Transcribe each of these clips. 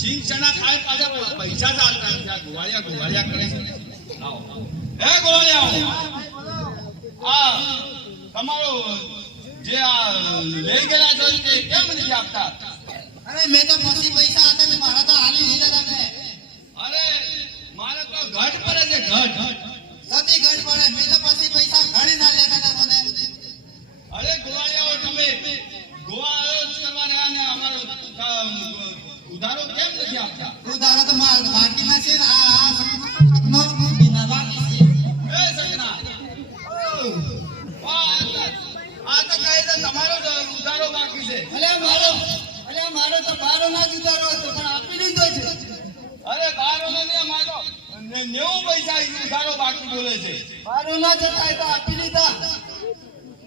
સિંગ ચણા ખાય પાછા પૈસા ચાલતા ગોવાળિયા ગોવાળિયા કરે છે. એ ગોવાળિયા? આ તમારો જે આ લઈ ગયેલા કેમ નથી આપતા? અરે મેં તો પછી પૈસા હતા ને મારા તો હાલી લીધા હતા પડે સતી પૈસા ઘણી ના લેતા હતા મને અરે ગોવાળિયાઓ તમે ગોવા જ કરવા રહ્યા ને અમારો ઉધારો કેમ નથી આપતા? ઉધારો તો બાકીમાં છે આ આ નો બીના બાકી છે. એ સજના આ તો- આ તો તમારો ઉધારો બાકી છે. અલ્યા મારો અલ્યા મારો તો બારો ના જ ઉધારો હતો પણ આપી દીધો છે અરે બારો નથી અમારો ને- નેવું પૈસા ઉધારો બાકી બોલે છે. બારો ના જતા તો આપી દીધા.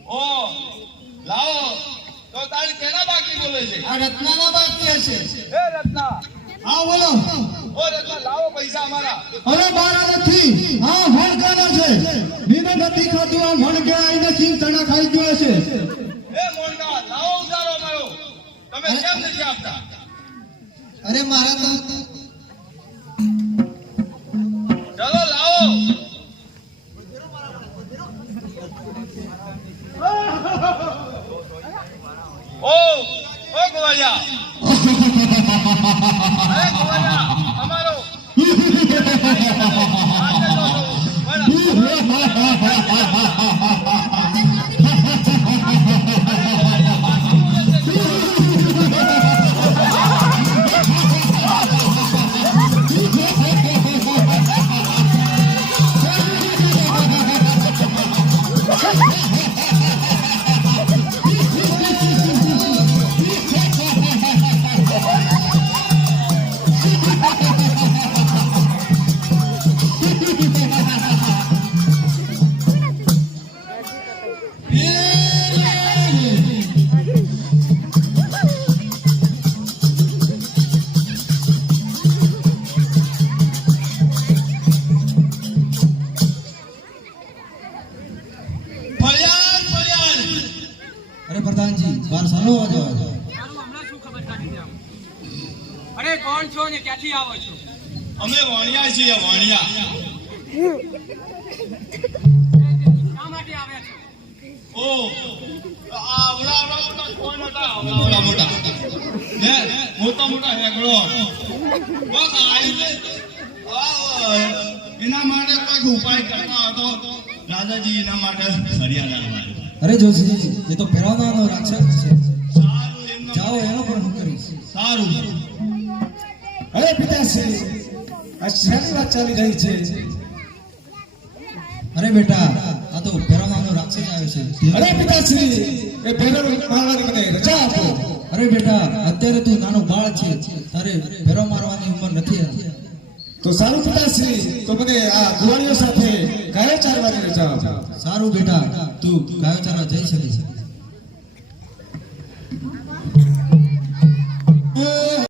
ઓ લાવો. તો તારી કેના બાકી બોલે છે? આ રત્ના ના બાકી હશે. એ રત્ના. હા બોલો. ઓ રત્ના લાવો પૈસા અમારા. અરે મારા નથી. હા મણકાના છે. બીને નથી ખાધું આ ભણકે આઈને સિંગ તણા ખાઈ ગયો છે. એ મોંડા લાવો ઉધારો અમારો. તમે કેમ નથી આપતા? અરે મારા તો ઓ અરે પ્રધાનજી બાર સાલો આમ? અરે કોણ છો ને ક્યાંથી આવો છો? અમે વાણિયા છીએ વાણિયા. શા માટે આવ્યા છો? ઓ આવડા આવડા મોટા કોણ હતા? આવડા મોટા. હે મોટા મોટા હેગડો. બસ આવી એના માટે કોઈ ઉપાય કરતા હતો. રાજાજી એના માટે ફરિયાદ. અરે જોશી એ તો પહેરાવાનો રાક્ષસ છે. જાઓ એનો પણ હું કરીશ. સારું. અરે પિતાશ્રી આ શેની ચાલી રહી છે? અરે બેટા આ તો પહેરાવાનો રાક્ષસ આવે છે. અરે પિતાશ્રી એ પહેરવ મારવાની મને રજા આપો. અરે બેટા અત્યારે તું નાનો બાળ છે તારે ફેરો મારવાની ઉંમર નથી તો સારું પિતાશ્રી તો મને આ ગુવાળીઓ સાથે ગાયો ચારવાની રજા આપો સારું બેટા તું ગાયો ચારા જઈ શકે છે.